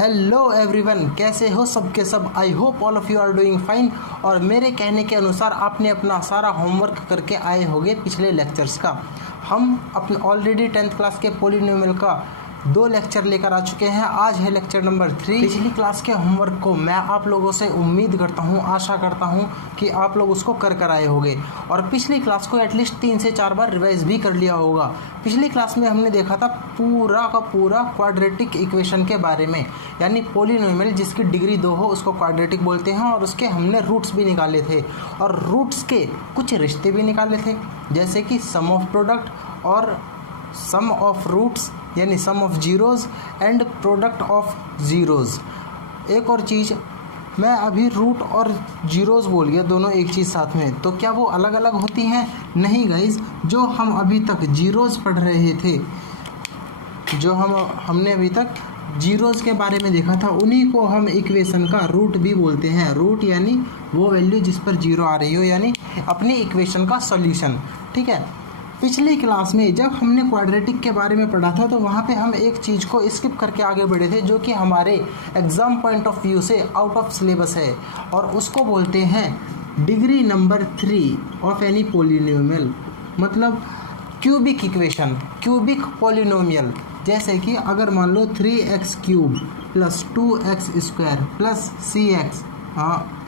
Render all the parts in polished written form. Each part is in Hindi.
हेलो एवरीवन, कैसे हो सबके सब। I hope all of you are doing fine. और मेरे कहने के अनुसार आपने अपना सारा होमवर्क करके आए होंगे पिछले लेक्चर्स का। हम अपने ऑलरेडी 10th क्लास के पॉलिनोमियल का 2 लेक्चर लेकर आ चुके हैं। आज है लेक्चर नंबर 3। पिछली क्लास के होमवर्क को मैं आप लोगों से उम्मीद करता हूँ, आशा करता हूँ कि आप लोग उसको कर आए होंगे और पिछली क्लास को एटलीस्ट 3 से 4 बार रिवाइज भी कर लिया होगा। पिछली क्लास में हमने देखा था पूरा का पूरा क्वाड्रेटिक इक्वेशन के बारे में, यानी पॉलिनोमियल जिसकी डिग्री 2 हो उसको क्वाड्रेटिक बोलते हैं। और उसके हमने रूट्स भी निकाले थे और रूट्स के कुछ रिश्ते भी निकाले थे, जैसे कि सम ऑफ प्रोडक्ट और सम ऑफ रूट्स यानी sum of zeros and product of zeros. एक और चीज़, मैं अभी रूट और जीरोज़ बोल गया, दोनों एक चीज़ साथ में, तो क्या वो अलग अलग होती हैं? नहीं गाइज, जो हम अभी तक जीरोज़ पढ़ रहे थे, जो हमने अभी तक जीरोज़ के बारे में देखा था, उन्हीं को हम इक्वेशन का रूट भी बोलते हैं। रूट यानी वो वैल्यू जिस पर जीरो आ रही हो, यानी अपनी इक्वेशन का सॉल्यूशन। ठीक है, पिछली क्लास में जब हमने क्वाड्रेटिक के बारे में पढ़ा था तो वहाँ पे हम एक चीज़ को स्किप करके आगे बढ़े थे, जो कि हमारे एग्ज़ाम पॉइंट ऑफ व्यू से आउट ऑफ सिलेबस है, और उसको बोलते हैं degree number 3 of any polynomial, मतलब क्यूबिक इक्वेशन, क्यूबिक पॉलिनोमियल। जैसे कि अगर मान लो 3x³ plus 2x² plus cx,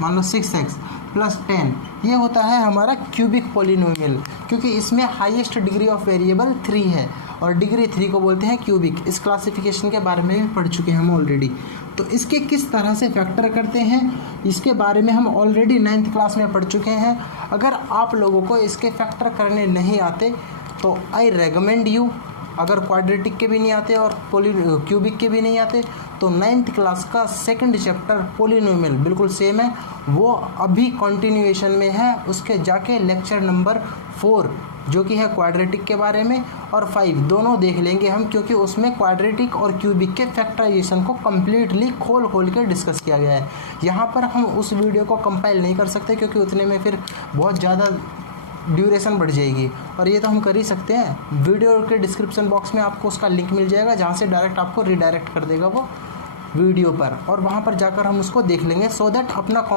मान लो 6x प्लस 10, ये होता है हमारा क्यूबिक पॉलिनोमियल, क्योंकि इसमें हाईएस्ट डिग्री ऑफ वेरिएबल 3 है और डिग्री 3 को बोलते हैं क्यूबिक। इस क्लासिफिकेशन के बारे में भी पढ़ चुके हैं हम ऑलरेडी। तो इसके किस तरह से फैक्टर करते हैं इसके बारे में हम ऑलरेडी 9th क्लास में पढ़ चुके हैं। अगर आप लोगों को इसके फैक्टर करने नहीं आते तो आई रेकमेंड यू, अगर क्वाड्रेटिक के भी नहीं आते और क्यूबिक के भी नहीं आते, तो 9th क्लास का 2nd चैप्टर पॉलिनोमियल बिल्कुल सेम है, वो अभी कंटिन्यूएशन में है। उसके जाके लेक्चर नंबर 4 जो कि है क्वाड्रेटिक के बारे में और 5 दोनों देख लेंगे हम, क्योंकि उसमें क्वाड्रेटिक और क्यूबिक के फैक्टराइजेशन को कम्प्लीटली खोल के डिस्कस किया गया है। यहाँ पर हम उस वीडियो को कंपाइल नहीं कर सकते, क्योंकि उतने में फिर बहुत ज़्यादा ड्यूरेशन बढ़ जाएगी, और ये तो हम कर ही सकते हैं। वीडियो के डिस्क्रिप्शन बॉक्स में आपको उसका लिंक मिल जाएगा, जहाँ से डायरेक्ट आपको रिडायरेक्ट कर देगा वो वीडियो पर, और वहाँ पर जाकर हम उसको देख लेंगे, सो दैट अपना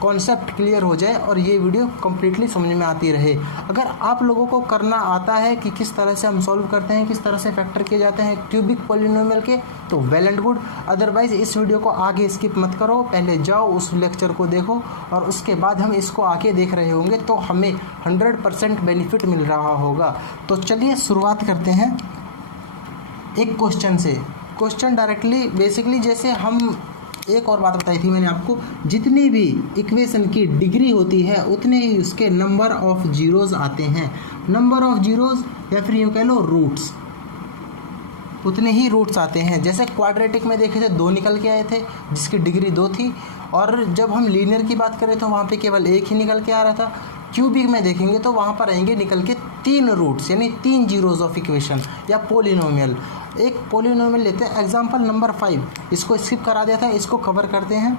कॉन्सेप्ट क्लियर हो जाए और ये वीडियो कम्प्लीटली समझ में आती रहे। अगर आप लोगों को करना आता है कि किस तरह से हम सॉल्व करते हैं, किस तरह से फैक्टर किए जाते हैं क्यूबिक पॉलिनोमियल के, तो वेल एंड गुड। अदरवाइज इस वीडियो को आगे स्किप मत करो, पहले जाओ उस लेक्चर को देखो और उसके बाद हम इसको आगे देख रहे होंगे, तो हमें 100% बेनिफिट मिल रहा होगा। तो चलिए शुरुआत करते हैं एक क्वेश्चन से। क्वेश्चन डायरेक्टली बेसिकली, जैसे हम एक और बात बताई थी मैंने आपको, जितनी भी इक्वेशन की डिग्री होती है उतने ही उसके नंबर ऑफ जीरोज़ आते हैं। नंबर ऑफ जीरोज़ या फिर यूँ कह लो रूट्स, उतने ही रूट्स आते हैं। जैसे क्वाड्रेटिक में देखे थे 2 निकल के आए थे जिसकी डिग्री 2 थी, और जब हम लीनियर की बात करें तो वहाँ पे केवल 1 ही निकल के आ रहा था। क्यूबिक में देखेंगे तो वहाँ पर आएंगे निकल के 3 रूट्स, यानी 3 जीरोज़ ऑफ इक्वेशन या पॉलिनोमियल। एक पॉलिनोमियल लेते हैं, एग्जाम्पल नंबर 5, इसको स्किप करा दिया था, इसको कवर करते हैं।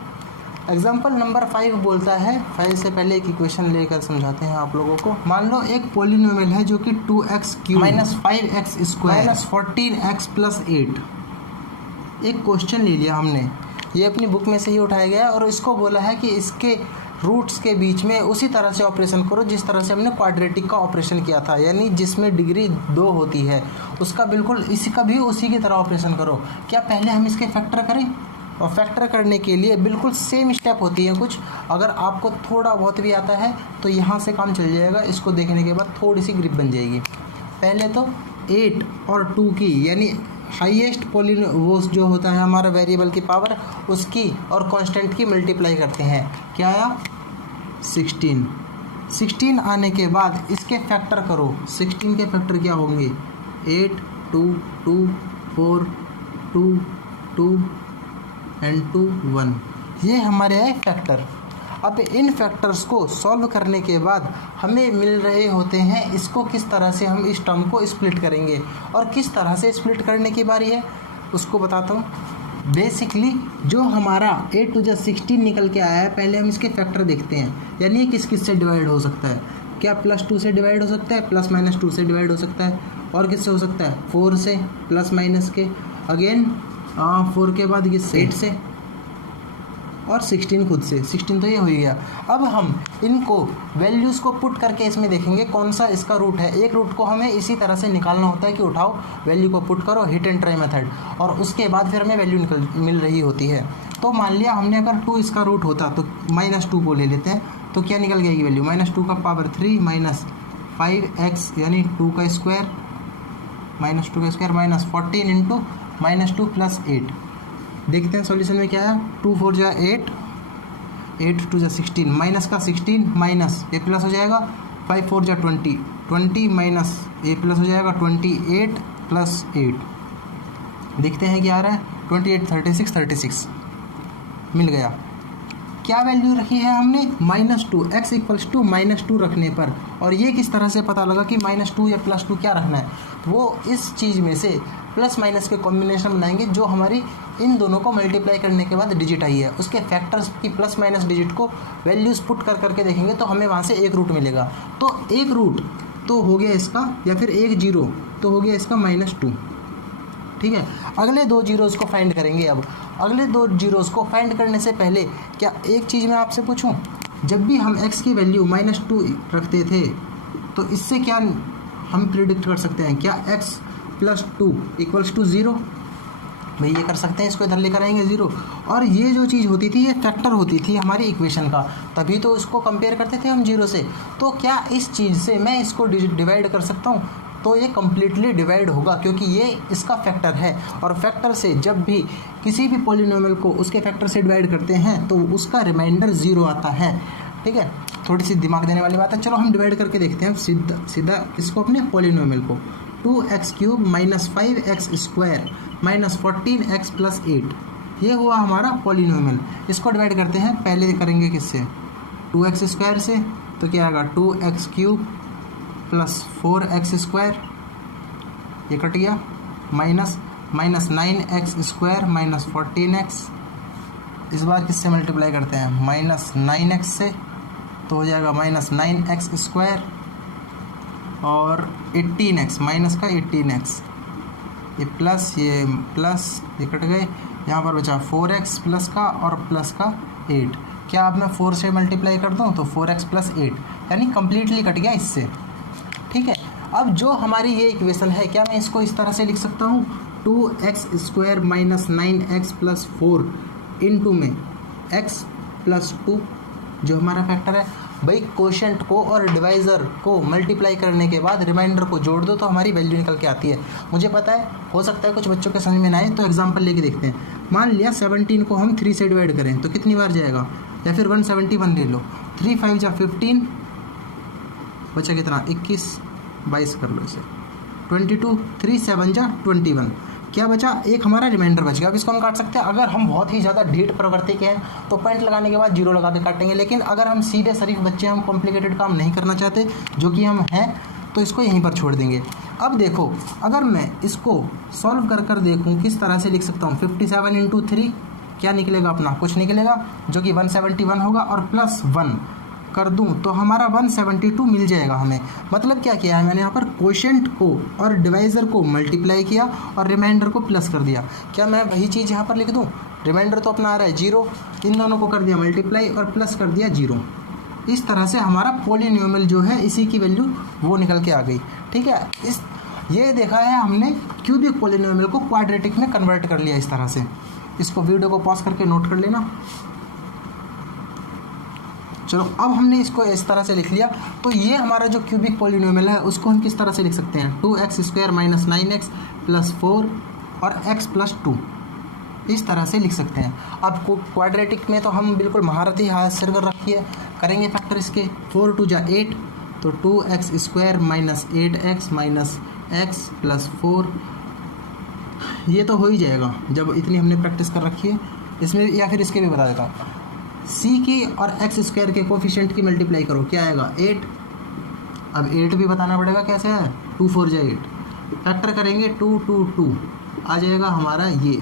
एग्जाम्पल नंबर 5 बोलता है, 5 से पहले एक इक्वेशन लेकर समझाते हैं आप लोगों को। मान लो एक पॉलिनोमियल है जो कि 2x³ minus 5x² minus 14x plus 8। एक क्वेश्चन ले लिया हमने, ये अपनी बुक में से ही उठाया गया है, और इसको बोला है कि इसके रूट्स के बीच में उसी तरह से ऑपरेशन करो जिस तरह से हमने क्वाड्रेटिक का ऑपरेशन किया था, यानी जिसमें डिग्री 2 होती है उसका बिल्कुल इसका भी उसी की तरह ऑपरेशन करो। क्या पहले हम इसके फैक्टर करें? और फैक्टर करने के लिए बिल्कुल सेम स्टेप होती है कुछ। अगर आपको थोड़ा बहुत भी आता है तो यहाँ से काम चल जाएगा, इसको देखने के बाद थोड़ी सी ग्रिप बन जाएगी। पहले तो 8 और 2 की, यानी हाईएस्ट वो जो होता है हमारा वेरिएबल की पावर, उसकी और कांस्टेंट की मल्टीप्लाई करते हैं। क्या आया? 16 आने के बाद इसके फैक्टर करो। 16 के फैक्टर क्या होंगे? 8 2 2 4 2 2 एंड 2 1, ये हमारे है फैक्टर। अब इन फैक्टर्स को सॉल्व करने के बाद हमें मिल रहे होते हैं, इसको किस तरह से हम इस टर्म को स्प्लिट करेंगे, और किस तरह से स्प्लिट करने की बारी है उसको बताता हूँ। बेसिकली जो हमारा 8 टू द 16 निकल के आया है, पहले हम इसके फैक्टर देखते हैं, यानी ये किस किस से डिवाइड हो सकता है। क्या +2 से डिवाइड हो सकता है, +-2 से डिवाइड हो सकता है, और किससे हो सकता है? 4 से, प्लस माइनस के, अगेन 4 के बाद ये 8 से और 16 खुद से, 16 तो ये हो ही गया। अब हम इनको वैल्यूज़ को पुट करके इसमें देखेंगे कौन सा इसका रूट है। एक रूट को हमें इसी तरह से निकालना होता है कि उठाओ वैल्यू को पुट करो, हिट एंड ट्राई मेथड, और उसके बाद फिर हमें वैल्यू मिल रही होती है। तो मान लिया हमने अगर 2 इसका रूट होता तो -2 को ले लेते हैं, तो क्या निकल जाएगी वैल्यू, -2 का पावर 3 माइनस 5x यानी 2 का स्क्वायर, -2 का स्क्वायर माइनस 14 इंटू -2 प्लस 8। देखते हैं सॉल्यूशन में क्या है। 2 4 जा 8, 8 2 जा 16, माइनस का 16 माइनस ये प्लस हो जाएगा, 5 4 जा 20, 20 माइनस ये प्लस हो जाएगा 28 प्लस 8। देखते हैं क्या आ रहा है, 28 36 36 मिल गया। क्या वैल्यू रखी है हमने, -2, x इक्वल्स टू -2 रखने पर। और ये किस तरह से पता लगा कि -2 या +2 क्या रखना है, वो इस चीज़ में से प्लस माइनस के कॉम्बिनेशन बनाएंगे जो हमारी इन दोनों को मल्टीप्लाई करने के बाद डिजिट आई है, उसके फैक्टर्स की प्लस माइनस डिजिट को वैल्यूज़ पुट कर करके देखेंगे तो हमें वहाँ से एक रूट मिलेगा। तो एक रूट तो हो गया इसका, या फिर एक जीरो तो हो गया इसका -2। ठीक है, अगले 2 जीरोज़ को फाइंड करेंगे। अब अगले 2 जीरोज़ को फाइंड करने से पहले क्या एक चीज़ मैं आपसे पूछूं, जब भी हम x की वैल्यू -2 रखते थे तो इससे क्या हम प्रिडिक्ट कर सकते हैं, क्या x + 2 = 0? भाई ये कर सकते हैं, इसको इधर लेकर आएंगे 0। और ये जो चीज़ होती थी ये फैक्टर होती थी हमारी इक्वेशन का, तभी तो इसको कंपेयर करते थे हम 0 से। तो क्या इस चीज़ से मैं इसको डिवाइड कर सकता हूँ, तो ये कम्प्लीटली डिवाइड होगा क्योंकि ये इसका फैक्टर है। और फैक्टर से जब भी किसी भी पॉलिनोमियल को उसके फैक्टर से डिवाइड करते हैं तो उसका रिमाइंडर 0 आता है। ठीक है, थोड़ी सी दिमाग देने वाली बात है। चलो हम डिवाइड करके देखते हैं सीधा इसको अपने पॉलिनोमियल को। 2x³ - 5x² - 14x + 8, ये हुआ हमारा पॉलिनोमियल। इसको डिवाइड करते हैं, पहले करेंगे किससे, 2x² से, तो क्या आएगा 2x³ + 4x², ये कट गया, माइनस 9x² - 14x। इस बार किससे मल्टीप्लाई करते हैं, -9x से, तो हो जाएगा -9x² और 18x, माइनस का 18x, ये प्लस ये कट गए, यहाँ पर बचा 4x प्लस का और प्लस का 8। क्या अब मैं 4 से मल्टीप्लाई कर दूँ तो 4x + 8, यानी कम्प्लीटली कट गया इससे। ठीक है, अब जो हमारी ये इक्वेशन है, क्या मैं इसको इस तरह से लिख सकता हूँ, 2x² - 9x + 4 इंटू में x + 2 जो हमारा फैक्टर है। भाई कोशेंट को और डिवाइज़र को मल्टीप्लाई करने के बाद रिमाइंडर को जोड़ दो तो हमारी वैल्यू निकल के आती है। मुझे पता है, हो सकता है कुछ बच्चों के समझ में ना आए, तो एग्जांपल लेके देखते हैं। मान लिया 17 को हम 3 से डिवाइड करें तो कितनी बार जाएगा, या फिर 171 ले लो, 3 5 जा 15, बचा कितना 21, 22 कर लो इसे, 22, 3 7 जा 21, क्या बचा, एक हमारा रिमाइंडर बच गया। अब इसको हम काट सकते हैं। अगर हम बहुत ही ज़्यादा ढीठ प्रवृत्ति के हैं तो पॉइंट लगाने के बाद 0 लगा के काटेंगे, लेकिन अगर हम सीधे शरीफ बच्चे, हम कॉम्प्लिकेटेड काम नहीं करना चाहते, जो कि हम हैं, तो इसको यहीं पर छोड़ देंगे। अब देखो, अगर मैं इसको सॉल्व कर देखूँ किस तरह से लिख सकता हूँ, 57 × 3 क्या निकलेगा अपना, कुछ निकलेगा जो कि 171 होगा, और +1 कर दूं तो हमारा 172 मिल जाएगा हमें। मतलब क्या किया है मैंने यहाँ पर, कोशेंट को और डिवाइज़र को मल्टीप्लाई किया और रिमाइंडर को प्लस कर दिया। क्या मैं वही चीज़ यहाँ पर लिख दूँ, रिमाइंडर तो अपना आ रहा है 0, इन दोनों को कर दिया मल्टीप्लाई और प्लस कर दिया 0। इस तरह से हमारा पॉलिनोमियल जो है इसी की वैल्यू वो निकल के आ गई। ठीक है, ये देखा है हमने, क्यूबिक पॉलिनोमियल को क्वाड्रेटिक में कन्वर्ट कर लिया इस तरह से। इसको वीडियो को पॉज करके नोट कर लेना। चलो, अब हमने इसको इस तरह से लिख लिया, तो ये हमारा जो क्यूबिक पॉलिनोमियल है उसको हम किस तरह से लिख सकते हैं, 2x² - 9x + 4 और x + 2, इस तरह से लिख सकते हैं। अब क्वाड्रेटिक में तो हम बिल्कुल महारत ही हासिल कर रखी है। करेंगे फैक्टर इसके, 4 2 जा 8, तो 2x² - 8x - x + 4, ये तो हो ही जाएगा जब इतनी हमने प्रैक्टिस कर रखी है इसमें। या फिर इसके भी बता देता हूँ, c की और x² के कोफिशिएंट की मल्टीप्लाई करो, क्या आएगा 8। अब 8 भी बताना पड़ेगा कैसे है, 2 4 जा 8, फैक्टर करेंगे 2 2 2, आ जाएगा हमारा ये।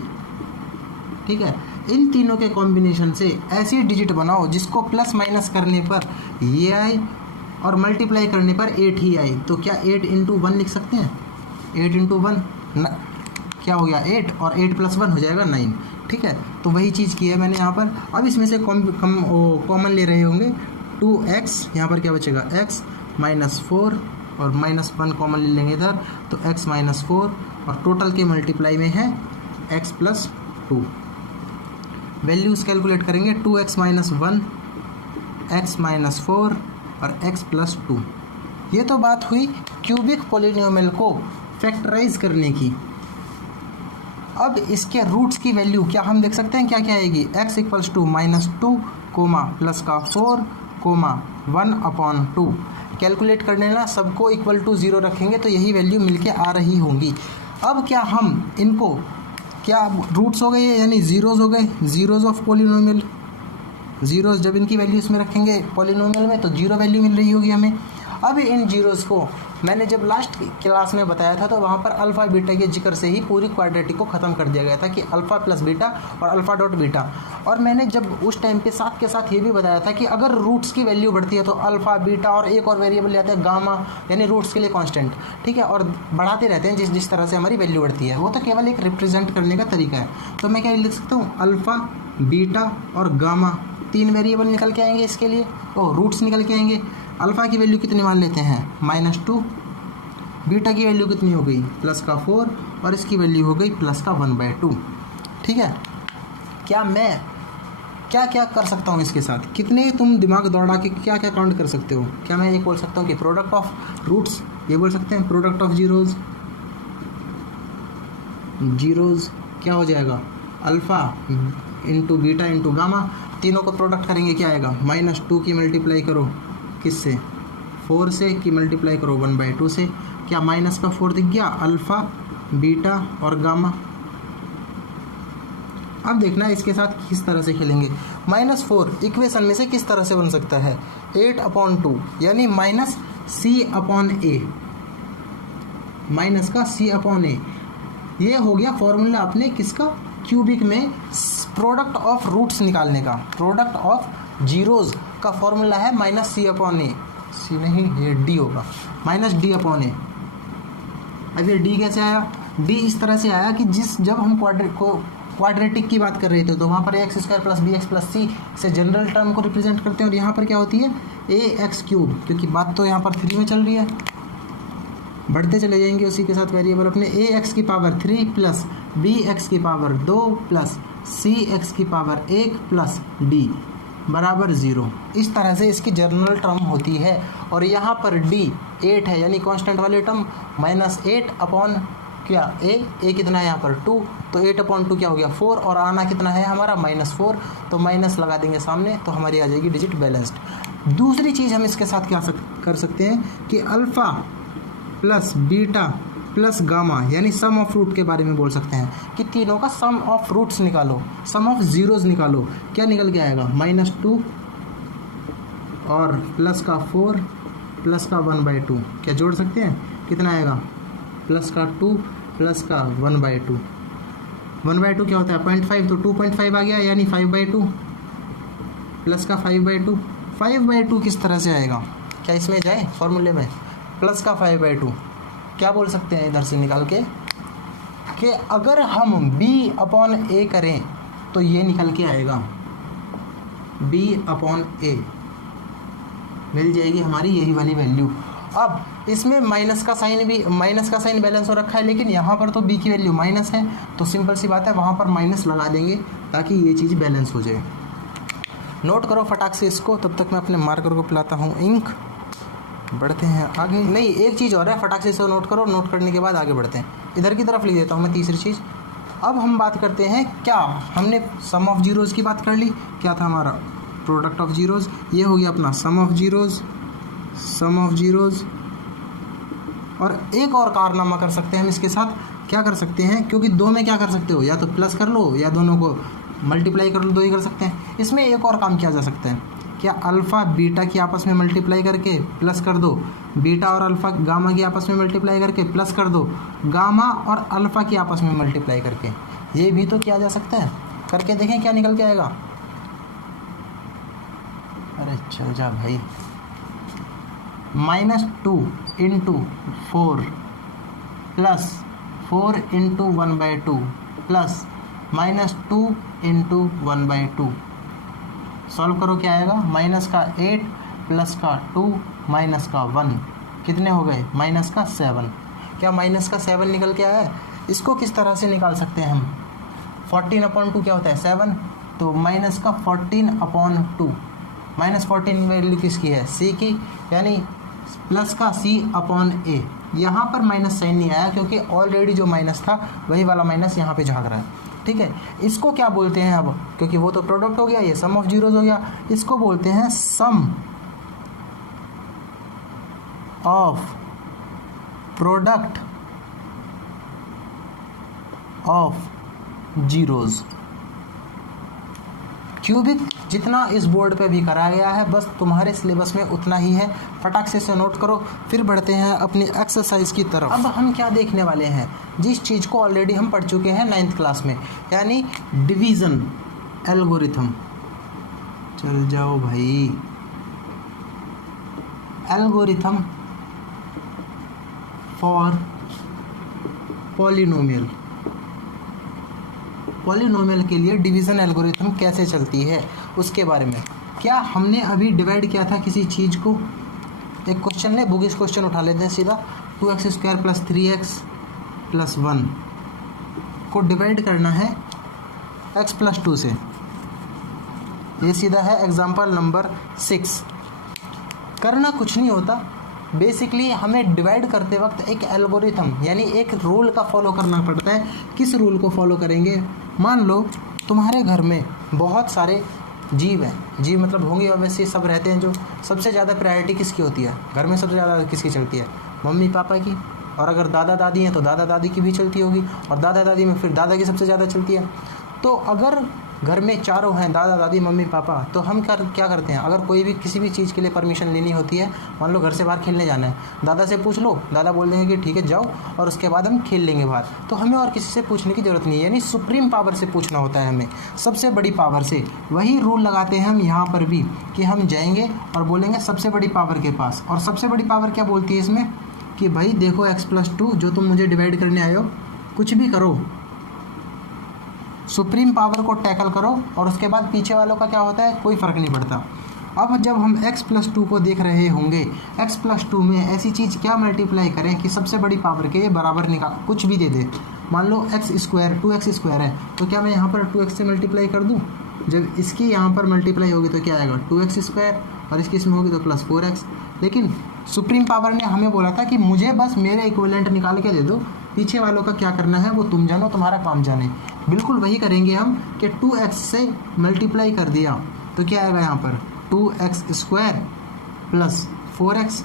ठीक है, इन तीनों के कॉम्बिनेशन से ऐसी डिजिट बनाओ जिसको प्लस माइनस करने पर ये आए और मल्टीप्लाई करने पर 8 ही आए। तो क्या 8 × 1 लिख सकते हैं, 8 × 1 क्या हो गया 8 और 8 + 1 हो जाएगा 9। ठीक है, तो वही चीज़ की है मैंने यहाँ पर। अब इसमें से कॉमन ले रहे होंगे 2x, यहाँ पर क्या बचेगा x -4 और -1 कॉमन ले लेंगे इधर, तो x -4 और टोटल के मल्टीप्लाई में है x + 2। वैल्यूज़ कैलकुलेट करेंगे 2x - 1, x - 4 और x + 2। ये तो बात हुई क्यूबिक पॉलिनोमियल को फैक्टराइज करने की। अब इसके रूट्स की वैल्यू क्या हम देख सकते हैं, क्या क्या आएगी, x = -2, +4, 1/2। कैलकुलेट करने ना सबको = 0 रखेंगे तो यही वैल्यू मिलके आ रही होंगी। अब क्या हम इनको क्या रूट्स हो गए यानी ज़ीरोज़ हो गए, ज़ीरोज़ ऑफ पॉलिनोमियल। ज़ीरोज़ जब इनकी वैल्यू इसमें रखेंगे पॉलिनोमियल में तो 0 वैल्यू मिल रही होगी हमें। अब इन जीरोज़ को मैंने जब लास्ट क्लास में बताया था तो वहाँ पर अल्फ़ा बीटा के जिक्र से ही पूरी क्वाड्रेटिक को ख़त्म कर दिया गया था कि अल्फ़ा + बीटा और अल्फ़ा डॉट बीटा। और मैंने जब उस टाइम पे साथ के साथ ये भी बताया था कि अगर रूट्स की वैल्यू बढ़ती है तो अल्फ़ा बीटा और एक और वेरिएबल आता है गामा, यानी रूट्स के लिए कांस्टेंट। ठीक है, और बढ़ाते रहते हैं जिस तरह से हमारी वैल्यू बढ़ती है। वो तो केवल एक रिप्रेजेंट करने का तरीका है। तो मैं क्या लिख सकता हूँ, अल्फ़ा बीटा और गामा 3 वेरिएबल निकल के आएंगे इसके लिए, और रूट्स निकल के आएंगे। अल्फ़ा की वैल्यू कितनी मान लेते हैं -2, बीटा की वैल्यू कितनी हो गई +4 और इसकी वैल्यू हो गई +1/2। ठीक है, क्या मैं क्या क्या कर सकता हूँ इसके साथ, कितने तुम दिमाग दौड़ा के क्या क्या काउंट कर सकते हो। क्या मैं ये बोल सकता हूँ कि प्रोडक्ट ऑफ रूट्स, ये बोल सकते हैं प्रोडक्ट ऑफ जीरोज़ क्या हो जाएगा, alpha into beta into gamma, तीनों को प्रोडक्ट करेंगे क्या आएगा, -2 की मल्टीप्लाई करो किससे, 4 से, की मल्टीप्लाई करो 1/2 से। क्या -4 दिख गया, अल्फ़ा बीटा और गामा। अब देखना इसके साथ किस तरह से खेलेंगे। -4 इक्वेशन में से किस तरह से बन सकता है, 8/2 यानी -c/a, माइनस का c/a। ये हो गया फॉर्मूला अपने किसका, क्यूबिक में प्रोडक्ट ऑफ रूट्स निकालने का। प्रोडक्ट ऑफ जीरोज़ का फॉर्मूला है -c/a, सी नहीं ये d होगा, -d/a। अब ये d कैसे आया, d इस तरह से आया कि जब हम क्वाड्रेटिक की बात कर रहे थे तो वहाँ पर x² + bx + c से जनरल टर्म को रिप्रेजेंट करते हैं, और यहाँ पर क्या होती है ax3, क्योंकि बात तो यहाँ पर 3 में चल रही है। बढ़ते चले जाएंगे उसी के साथ वेरिएबल अपने, ax3 + bx2 + cx1 + d = 0। इस तरह से इसकी जनरल टर्म होती है। और यहाँ पर d 8 है यानी कांस्टेंट वाले टर्म, -8 क्या a कितना है यहाँ पर 2, तो 8/2 क्या हो गया 4, और आना कितना है हमारा -4, तो माइनस लगा देंगे सामने तो हमारी आ जाएगी डिजिट बैलेंस्ड। दूसरी चीज़ हम इसके साथ क्या कर सकते हैं कि अल्फ़ा + बीटा + गामा यानी सम ऑफ रूट के बारे में बोल सकते हैं कि तीनों का सम ऑफ रूट्स निकालो, सम ऑफ जीरोज़ निकालो। क्या निकल के आएगा, -2 और +4 +1/2। क्या जोड़ सकते हैं, कितना आएगा, +2 +1/2। 1/2 क्या होता है 0.5, तो 2.5 आ गया यानी 5/2 +5/2। 5/2 किस तरह से आएगा, क्या इसमें जाए फॉर्मूले में, +5/2 क्या बोल सकते हैं इधर से निकाल के कि अगर हम b/a करें तो ये निकल के आएगा b/a, मिल जाएगी हमारी यही वाली वैल्यू। अब इसमें माइनस का साइन बैलेंस हो रखा है, लेकिन यहाँ पर तो b की वैल्यू माइनस है, तो सिंपल सी बात है वहाँ पर माइनस लगा देंगे ताकि ये चीज़ बैलेंस हो जाए। नोट करो फटाक से इसको, तब तक मैं अपने मार्कर को पिलाता हूँ इंक। बढ़ते हैं आगे, नहीं एक चीज़ और है, फटाक से इसको नोट करो, नोट करने के बाद आगे बढ़ते हैं। इधर की तरफ लिख देता हूँ मैं तीसरी चीज़। अब हम बात करते हैं, क्या हमने सम ऑफ जीरोज़ की बात कर ली, क्या था हमारा प्रोडक्ट ऑफ जीरोज़, ये हो गया अपना सम ऑफ जीरोज़। और एक और कारनामा कर सकते हैं हम इसके साथ, क्या कर सकते हैं, क्योंकि दो में क्या कर सकते हो, या तो प्लस कर लो या दोनों को मल्टीप्लाई कर लो, दो ही कर सकते हैं। इसमें एक और काम किया जा सकता है, क्या अल्फ़ा बीटा की आपस में मल्टीप्लाई करके प्लस कर दो, बीटा और अल्फ़ा गामा की आपस में मल्टीप्लाई करके प्लस कर दो, गामा और अल्फ़ा की आपस में मल्टीप्लाई करके, ये भी तो किया जा सकता है। करके देखें क्या निकल के आएगा। अरे चल जा भाई, -2 × 4 + 4 इंटू 1/2 प्लस -2 इंटू 1/2। सॉल्व करो क्या आएगा, माइनस का 8 प्लस का 2 माइनस का 1 कितने हो गए, माइनस का 7। क्या माइनस का 7 निकल के आया है? इसको किस तरह से निकाल सकते हैं हम, 14/2 क्या होता है 7, तो माइनस का 14/2। -14 वैल्यू किसकी है, सी की, यानी प्लस का C/A। यहाँ पर माइनस साइन नहीं आया क्योंकि ऑलरेडी जो माइनस था वही वाला माइनस यहाँ पे झाँक रहा है। ठीक है, इसको क्या बोलते हैं अब, क्योंकि वो तो प्रोडक्ट हो गया, ये सम ऑफ जीरोज हो गया, इसको बोलते हैं sum of product of zeros. Cubic जितना इस बोर्ड पे भी कराया गया है बस तुम्हारे सिलेबस में उतना ही है, फटाक से नोट करो। फिर बढ़ते हैं अपनी एक्सरसाइज की तरफ। अब हम क्या देखने वाले हैं, जिस चीज़ को ऑलरेडी हम पढ़ चुके हैं 9th क्लास में, यानी डिवीज़न एल्गोरिथम। चल जाओ भाई, एल्गोरिथम फॉर पॉलिनोमियल। पॉलिनोमियल के लिए डिवीज़न एल्गोरिथम कैसे चलती है उसके बारे में। क्या हमने अभी डिवाइड किया था किसी चीज़ को, एक क्वेश्चन ले, बुकिश क्वेश्चन उठा लेते हैं सीधा। 2x² + 3x + 1 को डिवाइड करना है x + 2 से। ये सीधा है एग्जाम्पल नंबर 6। करना कुछ नहीं होता, बेसिकली हमें डिवाइड करते वक्त एक एल्गोरिथम यानी एक रूल का फॉलो करना पड़ता है। किस रूल को फॉलो करेंगे, मान लो तुम्हारे घर में बहुत सारे जीव हैं, जीव मतलब होंगे ऑब्वियसली, सब रहते हैं। जो सबसे ज़्यादा प्रायोरिटी किसकी होती है घर में, सबसे ज़्यादा किसकी चलती है, मम्मी पापा की। और अगर दादा दादी हैं तो दादा दादी की भी चलती होगी, और दादा दादी में फिर दादा की सबसे ज़्यादा चलती है। तो अगर घर में चारों हैं, दादा दादी मम्मी पापा, तो हम क्या करते हैं, अगर कोई भी किसी भी चीज़ के लिए परमिशन लेनी होती है, मान लो घर से बाहर खेलने जाना है, दादा से पूछ लो, दादा बोल देंगे कि ठीक है जाओ, और उसके बाद हम खेल लेंगे बाहर। तो हमें और किसी से पूछने की ज़रूरत नहीं है, यानी सुप्रीम पावर से पूछना होता है हमें, सबसे बड़ी पावर से। वही रूल लगाते हैं हम यहाँ पर भी कि हम जाएंगे और बोलेंगे सबसे बड़ी पावर के पास। और सबसे बड़ी पावर क्या बोलती है इसमें कि भाई देखो x + 2 जो तुम मुझे डिवाइड करने आए हो, कुछ भी करो, सुप्रीम पावर को टैकल करो, और उसके बाद पीछे वालों का क्या होता है कोई फ़र्क नहीं पड़ता। अब जब हम x + 2 को देख रहे होंगे, x + 2 में ऐसी चीज़ क्या मल्टीप्लाई करें कि सबसे बड़ी पावर के बराबर निकाल, कुछ भी दे दे। मान लो x² 2x² है, तो क्या मैं यहाँ पर 2x से मल्टीप्लाई कर दूँ। जब इसकी यहाँ पर मल्टीप्लाई होगी तो क्या आएगा 2x², और इसकी इसमें होगी तो +4x। लेकिन सुप्रीम पावर ने हमें बोला था कि मुझे बस मेरे इक्विवेलेंट निकाल के दे दो, पीछे वालों का क्या करना है वो तुम जानो, तुम्हारा काम जाने। बिल्कुल वही करेंगे हम कि 2x से मल्टीप्लाई कर दिया तो क्या आएगा यहाँ पर 2x² + 4x।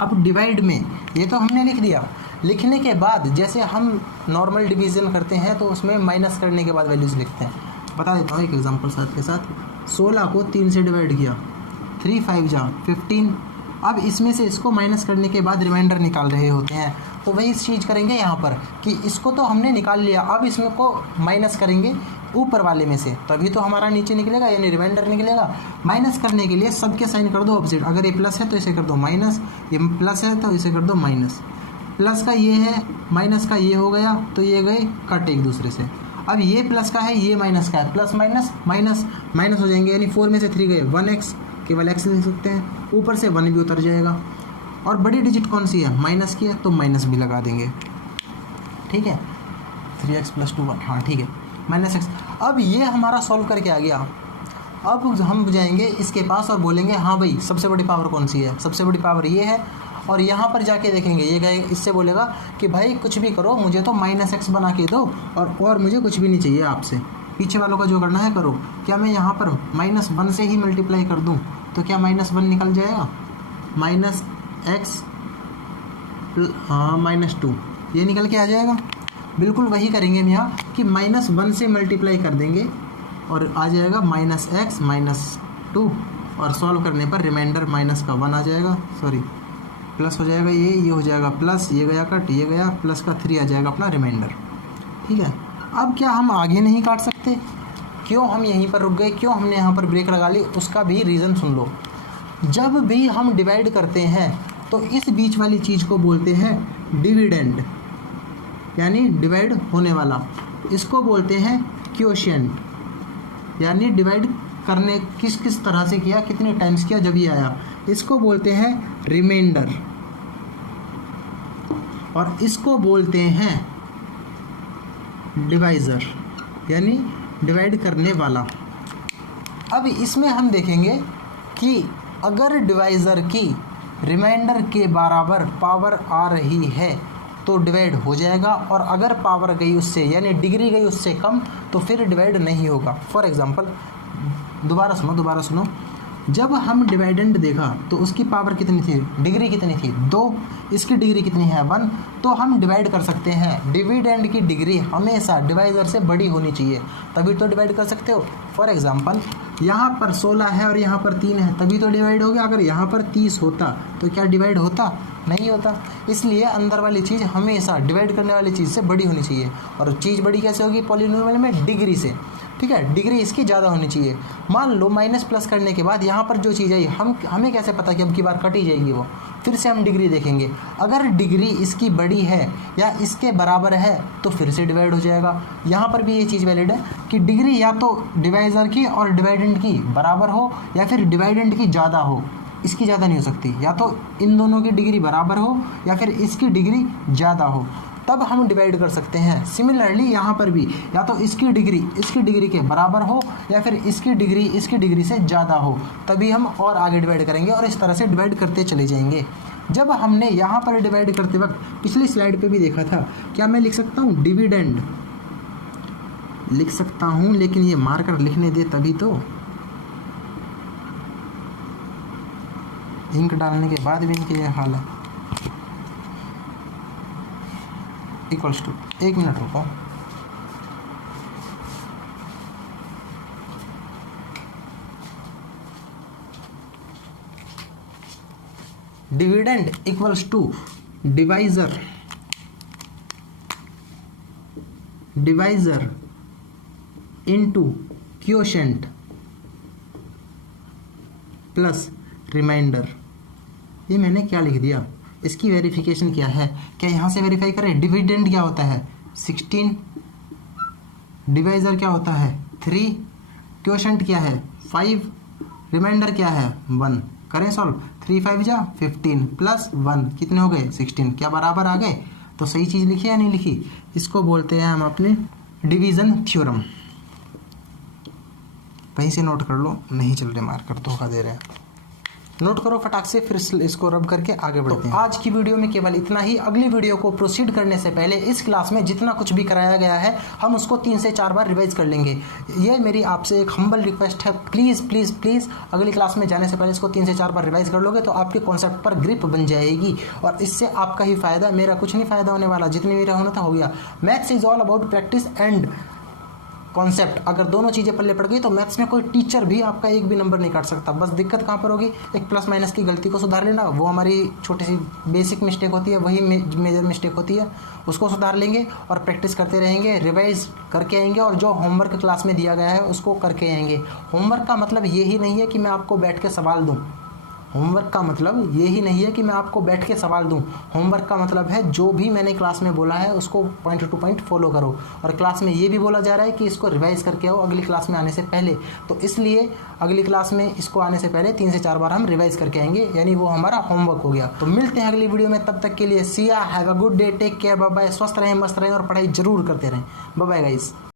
अब डिवाइड में ये तो हमने लिख दिया, लिखने के बाद जैसे हम नॉर्मल डिवीज़न करते हैं तो उसमें माइनस करने के बाद वैल्यूज़ लिखते हैं। बता देता हूँ एक एग्जांपल साथ के साथ। 16 को 3 से डिवाइड किया, 3 5 जा 15। अब इसमें से इसको माइनस करने के बाद रिमाइंडर निकाल रहे होते हैं, तो वही चीज़ करेंगे यहाँ पर कि इसको तो हमने निकाल लिया, अब इसमें को माइनस करेंगे ऊपर वाले में से, तभी तो हमारा नीचे निकलेगा यानी रिमाइंडर निकलेगा। माइनस करने के लिए सबके साइन कर दो ऑपोजिट, अगर ये प्लस है तो इसे कर दो माइनस, ये प्लस है तो इसे कर दो माइनस। प्लस का ये है, माइनस का ये हो गया, तो ये गए कट एक दूसरे से। अब ये प्लस का है, ये माइनस का है, प्लस माइनस माइनस माइनस हो जाएंगे, यानी 4 में से 3 गए 1x, केवल x लिख सकते हैं, ऊपर से 1 भी उतर जाएगा। और बड़ी डिजिट कौन सी है, माइनस की है, तो माइनस भी लगा देंगे। ठीक है, 3x + 2 हाँ ठीक है, -x। अब ये हमारा सॉल्व करके आ गया। अब हम जाएंगे इसके पास और बोलेंगे हाँ भाई सबसे बड़ी पावर कौन सी है, सबसे बड़ी पावर ये है। और यहाँ पर जाके देखेंगे, ये कहे, इससे बोलेगा कि भाई कुछ भी करो, मुझे तो -x बना के दो, और मुझे कुछ भी नहीं चाहिए आपसे, पीछे वालों का जो करना है करो। क्या मैं यहाँ पर -1 से ही मल्टीप्लाई कर दूँ तो क्या -1 निकल जाएगा, -x हाँ -2 ये निकल के आ जाएगा। बिल्कुल वही करेंगे हम यहाँ कि -1 से मल्टीप्लाई कर देंगे और आ जाएगा -x -2, और सॉल्व करने पर रिमाइंडर माइनस का 1 आ जाएगा, सॉरी प्लस हो जाएगा, ये हो जाएगा प्लस, ये गया कट, ये गया, प्लस का 3 आ जाएगा अपना रिमाइंडर। ठीक है, अब क्या हम आगे नहीं काट सकते, क्यों हम यहीं पर रुक गए, क्यों हमने यहाँ पर ब्रेक लगा ली, उसका भी रीज़न सुन लो। जब भी हम डिवाइड करते हैं तो इस बीच वाली चीज़ को बोलते हैं डिविडेंड। यानी डिवाइड होने वाला, इसको बोलते हैं क्वोशिएंट, यानी डिवाइड करने किस किस तरह से किया, कितने टाइम्स किया, जब ये आया। इसको बोलते हैं रिमाइंडर और इसको बोलते हैं डिवाइज़र, यानी डिवाइड करने वाला। अब इसमें हम देखेंगे कि अगर डिवाइज़र की रिमाइंडर के बराबर पावर आ रही है तो डिवाइड हो जाएगा, और अगर पावर गई उससे यानी डिग्री गई उससे कम तो फिर डिवाइड नहीं होगा। फॉर एग्जांपल, दोबारा सुनो, जब हम डिवाइडेंड देखा तो उसकी पावर कितनी थी, डिग्री कितनी थी 2, इसकी डिग्री कितनी है 1, तो हम डिवाइड कर सकते हैं। डिविडेंड की डिग्री हमेशा डिवाइज़र से बड़ी होनी चाहिए, तभी तो डिवाइड कर सकते हो। फॉर एग्जांपल, यहाँ पर 16 है और यहाँ पर 3 है, तभी तो डिवाइड हो गया। अगर यहाँ पर 30 होता तो क्या डिवाइड होता, नहीं होता। इसलिए अंदर वाली चीज़ हमेशा डिवाइड करने वाली चीज़ से बड़ी होनी चाहिए। और चीज़ बड़ी कैसे होगी पॉलिनोमियल में, डिग्री से, ठीक है, डिग्री इसकी ज़्यादा होनी चाहिए। मान लो माइनस प्लस करने के बाद यहाँ पर जो चीज़ आई, हमें कैसे पता कि अब की बार कटी जाएगी वो, फिर से हम डिग्री देखेंगे। अगर डिग्री इसकी बड़ी है या इसके बराबर है तो फिर से डिवाइड हो जाएगा। यहाँ पर भी ये चीज़ वैलिड है कि डिग्री या तो डिवाइज़र की और डिवाइडेंड की बराबर हो या फिर डिवाइडेंड की ज़्यादा हो, इसकी ज़्यादा नहीं हो सकती। या तो इन दोनों की डिग्री बराबर हो या फिर इसकी डिग्री ज़्यादा हो, तब हम डिवाइड कर सकते हैं। सिमिलरली यहाँ पर भी या तो इसकी डिग्री के बराबर हो या फिर इसकी डिग्री से ज़्यादा हो, तभी हम और आगे डिवाइड करेंगे और इस तरह से डिवाइड करते चले जाएंगे। जब हमने यहाँ पर डिवाइड करते वक्त पिछली स्लाइड पे भी देखा था, क्या मैं लिख सकता हूँ डिविडेंड, लिख सकता हूँ, लेकिन ये मार्कर लिखने दे तभी तो, इंक डालने के बाद भी इनके ये हाल है। इक्वल्स टू, 1 मिनट रुको, dividend equals to divisor into quotient plus remainder. ये मैंने क्या लिख दिया, इसकी वेरिफिकेशन क्या है, क्या यहाँ से वेरीफाई करें। डिविडेंड क्या होता है 16, डिवाइज़र क्या होता है 3, क्वोशिएंट क्या है 5, रिमाइंडर क्या है 1। करें सॉल्व, 3 5 जा 15 प्लस 1 कितने हो गए 16, क्या बराबर आ गए। तो सही चीज़ लिखी या नहीं लिखी, इसको बोलते हैं हम अपने डिवीज़न थ्योरम। कहीं से नोट कर लो, नहीं चल रहे मार्कर, धोखा दे रहे हैं। नोट करो फटाक से, फिर इसको रब करके आगे बढ़ते हैं। आज की वीडियो में केवल इतना ही। अगली वीडियो को प्रोसीड करने से पहले इस क्लास में जितना कुछ भी कराया गया है हम उसको 3 से 4 बार रिवाइज कर लेंगे। ये मेरी आपसे एक हम्बल रिक्वेस्ट है, प्लीज़ प्लीज़ प्लीज़ अगली क्लास में जाने से पहले इसको 3 से 4 बार रिवाइज कर लोगे तो आपके कॉन्सेप्ट पर ग्रिप बन जाएगी और इससे आपका ही फायदा, मेरा कुछ नहीं फायदा होने वाला। जितनी मेरा होना था हो गया। Maths is all about practice and concept. अगर दोनों चीज़ें पल्ले पड़ गई तो मैथ्स में कोई टीचर भी आपका एक भी नंबर नहीं काट सकता। बस दिक्कत कहाँ पर होगी, एक प्लस माइनस की गलती को सुधार लेना, वो हमारी छोटी सी बेसिक मिस्टेक होती है, वही मेजर मिस्टेक होती है, उसको सुधार लेंगे और प्रैक्टिस करते रहेंगे, रिवाइज करके आएंगे और जो होमवर्क क्लास में दिया गया है उसको करके आएंगे। होमवर्क का मतलब ये ही नहीं है कि मैं आपको बैठ के सवाल दूँ, होमवर्क का मतलब ये ही नहीं है कि मैं आपको बैठ के सवाल दूं। होमवर्क का मतलब है जो भी मैंने क्लास में बोला है उसको पॉइंट टू पॉइंट फॉलो करो। और क्लास में ये भी बोला जा रहा है कि इसको रिवाइज करके आओ अगली क्लास में आने से पहले। तो इसलिए अगली क्लास में इसको आने से पहले 3 से 4 बार हम रिवाइज करके आएंगे, यानी वो हमारा होमवर्क हो गया। तो मिलते हैं अगली वीडियो में, तब तक के लिए see ya, have a good day, take care, bye bye. स्वस्थ रहें, मस्त रहें और पढ़ाई जरूर करते रहें। Bye bye guys.